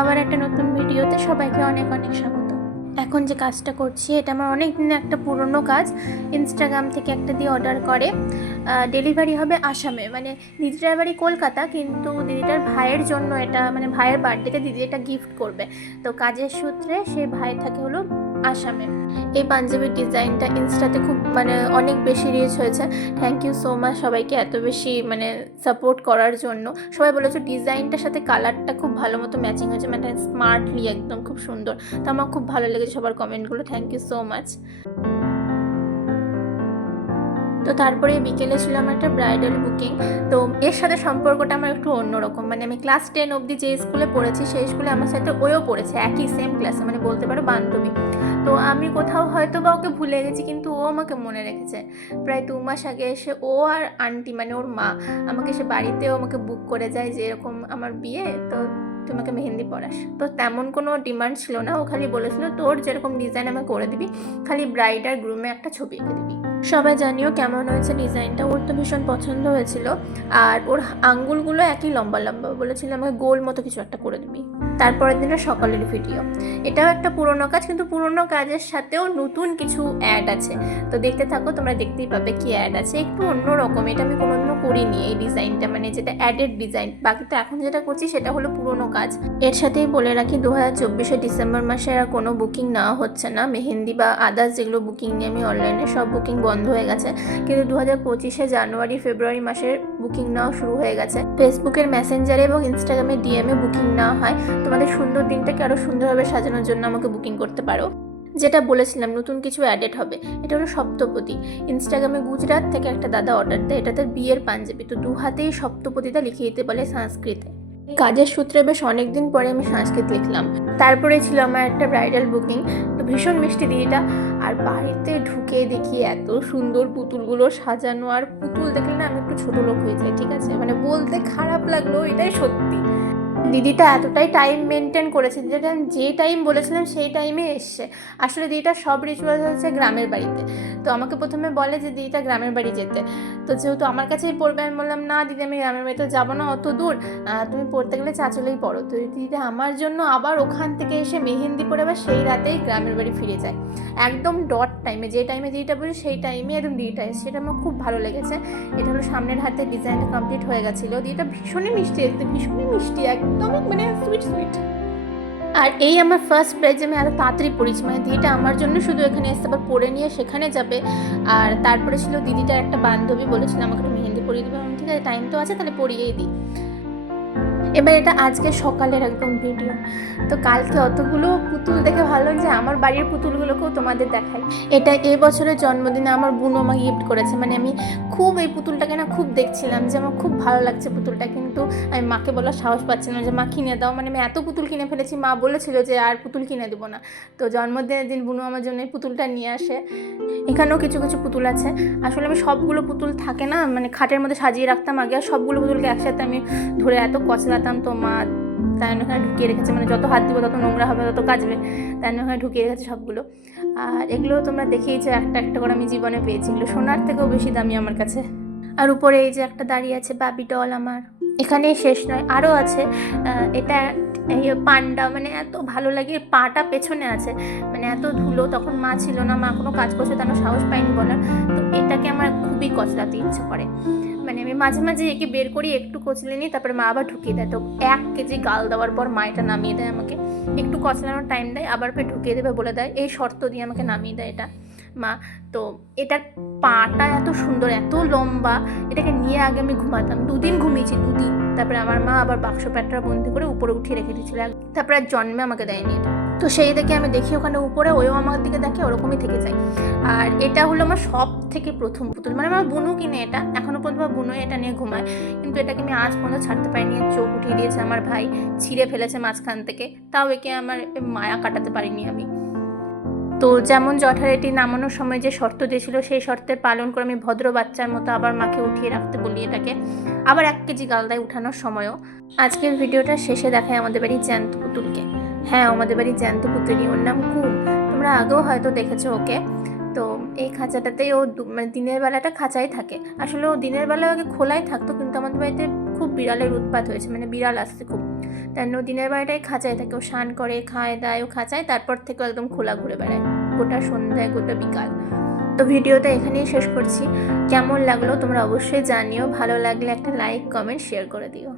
আবার একটা নতুন ভিডিওতে সবাইকে অনেক অনেক স্বাগত। এখন যে কাজটা করছি, এটা আমার অনেক দিনের একটা পুরনো কাজ। ইনস্টাগ্রাম থেকে একটা দিয়ে অর্ডার করে। ডেলিভারি হবে আসামে। মানে দিদিটার বাড়ি কলকাতা, কিন্তু দিদিটার ভাইয়ের জন্য এটা মানে ভাইয়ের বার্থডেতে দিদি এটা গিফট করবে। তো কাজের সূত্রে সে ভাই থাকে হলো আসামে। এই পাঞ্জাবির ডিজাইনটা ইনস্টাতে খুব মানে অনেক বেশি রিচ হয়েছে। থ্যাংক ইউ সো মাচ সবাইকে এত বেশি মানে সাপোর্ট করার জন্য। সবাই বলেছে ডিজাইনটার সাথে কালারটা খুব ভালো মতো ম্যাচিং হয়েছে মানে স্মার্টলি একদম খুব সুন্দর। তো আমার খুব ভালো লেগেছে সবার কমেন্টগুলো থ্যাংক ইউ সো মাচ তো তারপরে বিকেলে ছিল আমার একটা ব্রাইডাল বুকিং তো এর সাথে সম্পর্কটা আমার একটু অন্যরকম। মানে আমি ক্লাস টেন অবধি যে স্কুলে পড়েছি, সেই স্কুলে আমার সাথে ওও পড়েছে, একই সেম ক্লাসে মানে বলতে পারো বান্ধবী। তো আমি কোথাও হয়তো বা ওকে ভুলে গেছি, কিন্তু ও আমাকে মনে রেখেছে। প্রায় দু মাস আগে এসে ও আর আন্টি মানে ওর মা, আমাকে সে বাড়িতেও আমাকে বুক করে যায় যে এরকম আমার বিয়ে, তো তোমাকে মেহেন্দি পড়াস তো তেমন কোনো ডিমান্ড ছিল না, ও খালি বলেছিল তোর যেরকম ডিজাইন আমাকে করে দিবি, খালি ব্রাইড আর গ্রুমে একটা ছবি এঁকে দিবি। সবাই জানিও কেমন হয়েছে ডিজাইনটা। ওর তো ভীষণ পছন্দ হয়েছিল। আর ওর আঙ্গুলগুলো একই লম্বা লম্বা। বলেছিল, আমাকে গোল মতো কিছু একটা করে দিবি। তারপরের দিনটা সকালের ভিডিও এটাও একটা পুরোনো কাজ, কিন্তু পুরোনো কাজের সাথেও নতুন কিছু অ্যাড আছে। তো দেখতে থাকো, তোমরা দেখতেই পাবে কি অ্যাড আছে। একটু অন্যরকম এটা আমি কোনোদিনও করিনি এই ডিজাইনটা মানে যেটা অ্যাডেড ডিজাইন বাকি তো এখন যেটা করছি, সেটা হলো পুরোনো কাজ। এর সাথেই বলে রাখি দু হাজার চব্বিশে ডিসেম্বর মাসে আর কোনো বুকিং নেওয়া হচ্ছে না। মেহেন্দি বা আদার্স যেগুলো বুকিং নিয়ে আমি অনলাইনে সব বুকিং বন্ধ হয়ে গেছে। কিন্তু দু হাজার পঁচিশে জানুয়ারি, ফেব্রুয়ারি মাসের বুকিং নেওয়া শুরু হয়ে গেছে। ফেসবুকের মেসেঞ্জারে এবং ইনস্টাগ্রামে ডিএমে বুকিং নেওয়া হয়। তোমাদের সুন্দর দিনটাকে আরও সুন্দরভাবে সাজানোর জন্য আমাকে বুকিং করতে পারো। যেটা বলেছিলাম, নতুন কিছু অ্যাডেড হবে। এটা হলো সপ্তপতি ইনস্টাগ্রামে গুজরাট থেকে একটা দাদা অর্ডার দেয়। এটা তার বিয়ের পাঞ্জাবি। তো দু হাতেই সপ্তপদীটা লিখে দিতে বলে সংস্কৃতে। কাজের সূত্রে বেশ অনেকদিন পরে আমি সংস্কৃত লিখলাম। তারপরে ছিল আমার একটা ব্রাইডাল বুকিং তো ভীষণ মিষ্টি দিদিটা। আর বাড়িতে ঢুকে দেখি এত সুন্দর পুতুলগুলো সাজানো, আর পুতুল দেখলে না আমি একটু ছোটো লোক হয়ে যাই, ঠিক আছে? মানে বলতে খারাপ লাগল এটাই সত্যি। দিদিটা এতটাই টাইম মেনটেন করেছে, যেটা আমি যে টাইম বলেছিলাম সেই টাইমে এসছে। আসলে দিদিটা সব রিচুয়াল হচ্ছে গ্রামের বাড়িতে। তো আমাকে প্রথমে বলে যে, দিদিটা গ্রামের বাড়ি যেতে। তো যেহেতু আমার কাছেই পড়বে, আমি বললাম, না দিদি, আমি গ্রামের বাড়িতে যাব না, অত দূর। তুমি পড়তে গেলে চাচলেই পড়ো। তো দিদিটা আমার জন্য আবার ওখান থেকে এসে মেহেন্দি পরে আবার সেই রাতেই গ্রামের বাড়ি ফিরে যায়। একদম ডট টাইমে যে টাইমে দিদিটা বলি সেই টাইমে একদম দিদিটা এসে সেটা আমার খুব ভালো লেগেছে। এটা হলো সামনের হাতে ডিজাইনটা কমপ্লিট হয়ে গেছিল। দিদিটা ভীষণই মিষ্টি ভীষণই মিষ্টি একদমই মানে সুইট সুইট আর এই আমার ফার্স্ট প্রাইজ আমি আরও তাড়াতাড়ি পড়েছি মানে দিদিটা আমার জন্য শুধু এখানে এসে আবার পড়ে নিয়ে সেখানে যাবে। আর তারপরে ছিল দিদিটার একটা বান্ধবী বলেছিল আমাকে মেহেন্দি পরিয়ে দেবে। আমি ঠিক আছে টাইম তো আছে, তাহলে পড়িয়েই দিই। এবার এটা আজকে সকালের একদম ভিডিও তো কালকে অতগুলো পুতুল দেখে ভালো লাগছে, আমার বাড়ির পুতুলগুলোকেও তোমাদের দেখাই। এটা এ বছরের জন্মদিনে আমার বুনো আমাকে গিফট করেছে মানে আমি খুব এই পুতুলটাকে না খুব দেখছিলাম যে আমার খুব ভালো লাগছে পুতুলটা, কিন্তু আমি মাকে বলার সাহস পাচ্ছিলাম যে, মা, কিনে দাও। মানে আমি এত পুতুল কিনে ফেলেছি, মা বলেছিল যে, আর পুতুল কিনে দেবো না। তো জন্মদিনের দিন বুনু আমার জন্য এই পুতুলটা নিয়ে আসে। এখানেও কিছু কিছু পুতুল আছে। আসলে আমি সবগুলো পুতুল থাকে না মানে খাটের মধ্যে সাজিয়ে রাখতাম আগে, আর সবগুলো পুতুলকে একসাথে আমি ধরে এত কচলাতাম তো মা, তাই ওখানে ঢুকিয়ে রেখেছে। মানে যত হাত দিব, তত নোংরা হবে, তত কাজবে তাই ওখানে ঢুকিয়ে রেখেছে সবগুলো। আর এগুলো তোমরা দেখেইছো একটা একটা করে আমি জীবনে পেয়েছি। এগুলো সোনার থেকেও বেশি দামি আমার কাছে। আর উপরে এই যে একটা দাঁড়িয়ে আছে, বাবি ডল আমার। এখানেই শেষ নয় আরও আছে। এটা পান্ডা মানে এত ভালো লাগে, পাটা পেছনে আছে। মানে এত ধুলো, তখন মা ছিল না, মা কোনো কাজ করছে তেন সাহস পাইনি বলার। তো এটাকে আমার খুবই কচলাতে ইচ্ছে করে। মাঝে মাঝে একে বের করি, একটু কচলে নিই তারপরে মা আবার ঢুকিয়ে দেয়। তো এক কেজি গাল দেওয়ার পর মা এটা নামিয়ে দেয় আমাকে। একটু কচলানোর টাইম দেয়, আবার ফের ঢুকিয়ে দেবে বলে দেয়, এই শর্ত দিয়ে আমাকে নামিয়ে দেয় এটা মা। তো এটার পাটা এত সুন্দর, এত লম্বা, এটাকে নিয়ে আগে আমি ঘুমাতাম। দুদিন ঘুমিয়েছি, দুদিন। তারপরে আমার মা আবার বাক্স প্যাটরা বন্দি করে উপরে উঠিয়ে রেখে দিয়েছিল। তারপরে আর জন্মে আমাকে দেয়নি এটা। তো সেই দেখে আমি দেখি ওখানে উপরে ওও আমার দিকে দেখে, ওরকমই থেকে যায়। আর এটা হলো আমার সব থেকে প্রথম পুতুল। মানে আমার বুনু কিনে এটা, এখনও পর্যন্ত আমার বুনু এটা নিয়ে ঘুমায়। কিন্তু এটাকে আমি আজ পর্যন্ত ছাড়তে পারিনি চোখ উঠিয়ে দিয়েছে আমার ভাই, ছিঁড়ে ফেলেছে মাঝখান থেকে। তাও একে আমার মায়া কাটাতে পারিনি আমি। তো যেমন যথারীতি নামানোর সময় যে শর্ত দিয়েছিল, সেই শর্তের পালন করে আমি ভদ্র বাচ্চার মতো আবার মাকে উঠিয়ে রাখতে বলি এটাকে। আবার এক কেজি গালদায় উঠানোর সময়ও। আজকের ভিডিওটা শেষে দেখায় আমাদের বাড়ির জ্যান্ত পুতুলকে। হ্যাঁ আমাদের বাড়ি জ্যান্ত পুত্রী, ওর নাম কু তোমরা আগেও হয়তো দেখেছ ওকে। তো এই খাঁচাটাতেই ও মানে দিনের বেলাটা খাঁচাই থাকে। আসলে ও দিনের বেলা ওকে খোলাই থাকতো, কিন্তু আমাদের বাড়িতে খুব বিড়ালের উৎপাত হয়েছে মানে বিড়াল আসছে খুব। তাই ও দিনের বেলাটাই খাঁচায় থাকে। ও স্নান করে, খায়, দায়, ও খাঁচায়, তারপর থেকে একদম খোলা ঘুরে বেড়ায়। গোটা সন্ধ্যায়, গোটা বিকাল। তো ভিডিওটা এখানেই শেষ করছি। কেমন লাগল তোমরা অবশ্যই জানিও। ভালো লাগলে একটা লাইক কমেন্ট শেয়ার করে দিও।